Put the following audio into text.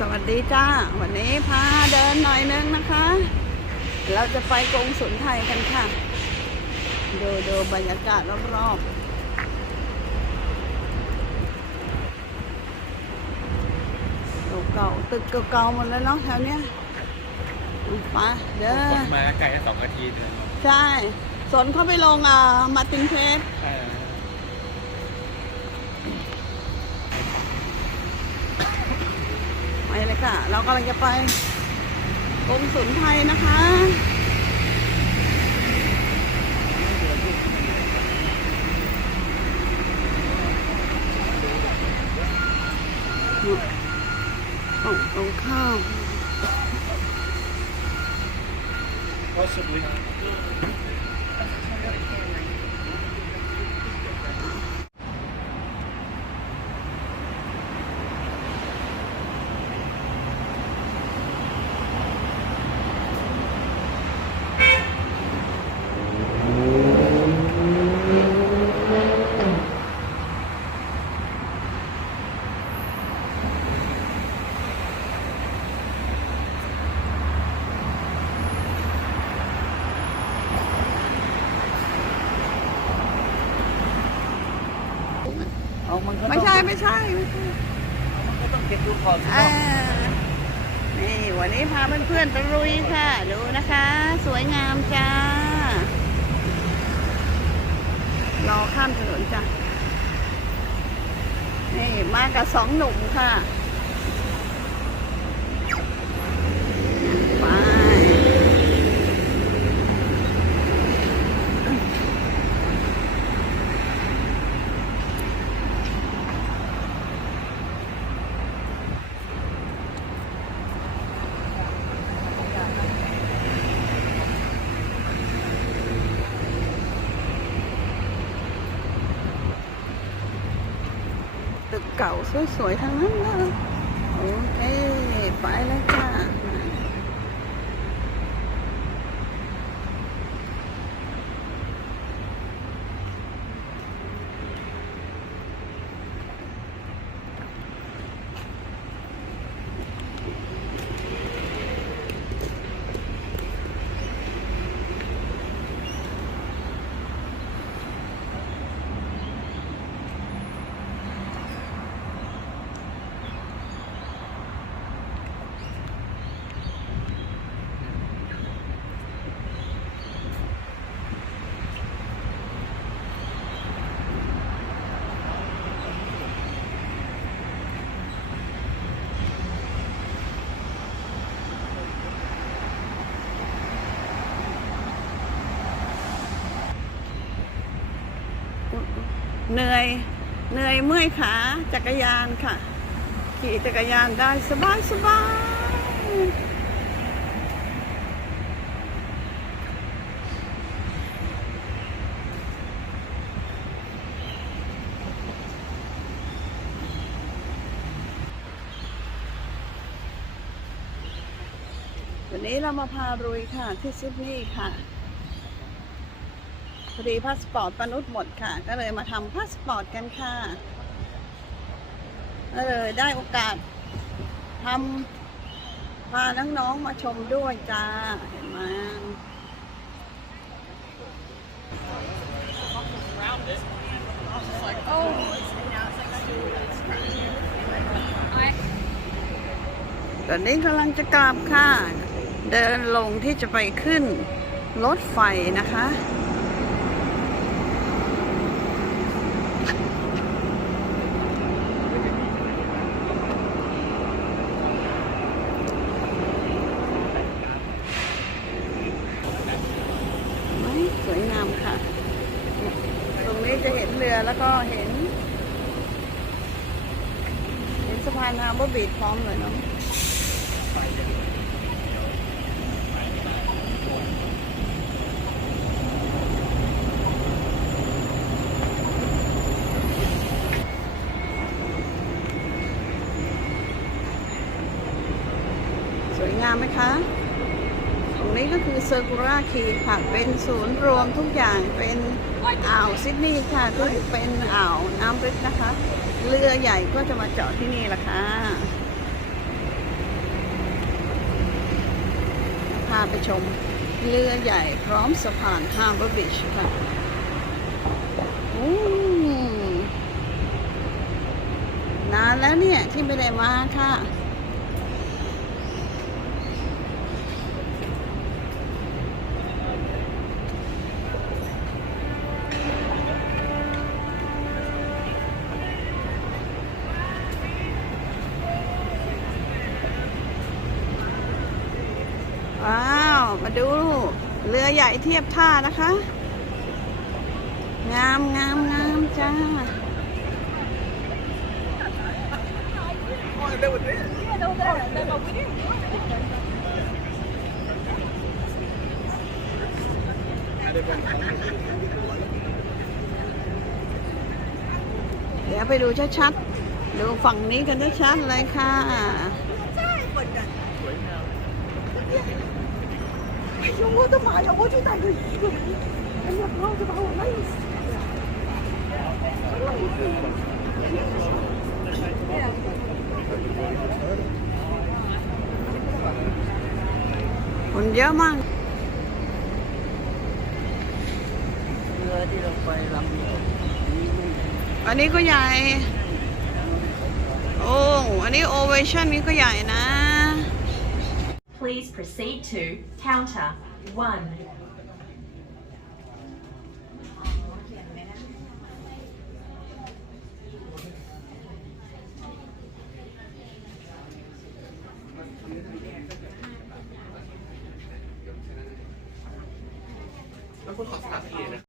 สวัสดีจ้า วันนี้พาเดินหน่อยนึงนะคะ เราจะไปกรงสุนไทยกันค่ะ ดูดูบรรยากาศรอบๆเก่าๆตึกเก่าๆหมดแล้วเนาะแถวเนี้ยไปเด้อมาไกลแค่สองนาทีเนี่ยใช่สนเข้าไปลงอ่ามาร์ตินเพส เอะ เรากำลังจะไปกรงสุนไทยนะคะฝั่งตรงข้าม possibly เอามันก็ต้องไม่ใช่ไม่ใช่ไม่ใช่มันก็ต้องเก็บดูก่อนสิอ่านี่วันนี้พาเพื่อนๆไปลุยค่ะ ดูนะคะ สวยงามจ้ารอข้ามถนนจ้ะนี่มากับสองหนุ่มค่ะ ไป ตึก เก่าสวยๆทั้งนั้นเลยโอเคไปแล้วจ้า เหนื่อยเหนื่อยเมื่อยขาจักรยานค่ะ ขี่จักรยานได้สบายสบายวันนี้เรามาพารุยค่ะที่ซิดนีย์ค่ะ พอดีพาสปอร์ตปนุษย์หมดค่ะ ก็เลยมาทำพาสปอร์ตกันค่ะก็เลยได้โอกาสทำพาน้องๆมาชมด้วยจ้า เห็นไหมตอนนี้กำลังจะกลับค่ะ เดินลงที่จะไปขึ้นรถไฟนะคะ สวยงามค่ะ ตรงนี้จะเห็นเรือแล้วก็เห็น เห็นสะพานฮาร์เบอร์บีดพร้อมเลยเนาะ งามไหมคะตรงนี้ก็คือเซอร์คูล่าคีค่ะเป็นศูนย์รวมทุกอย่างเป็นอ่าวซิดนีย์ค่ะก็เป็นอ่าวน้ำลึกนะคะ เรือใหญ่ก็จะมาเจาะที่นี่ล่ะค่ะพาไปชมเรือใหญ่พร้อมสะพานฮาร์เบอร์บิชค่ะนานแล้วเนี่ย ที่ไม่ได้มาค่ะ เรือใหญ่เทียบท่านะคะ งามงามงามจ้าเดี๋ยวไปดูชัดๆ ดูฝั่งนี้กันชัดๆเลยค่ะ哎呦我的妈呀！我就带着一个人，哎呀，不要就把我累死。 คนเยอะมาก เรือที่เราไปลำเดียว อันนี้ก็ใหญ่ โอ้ อันนี้โอเวชั่นนี้ก็ใหญ่นะ Please proceed to counter one. แล้วคุณขอสลับเกีย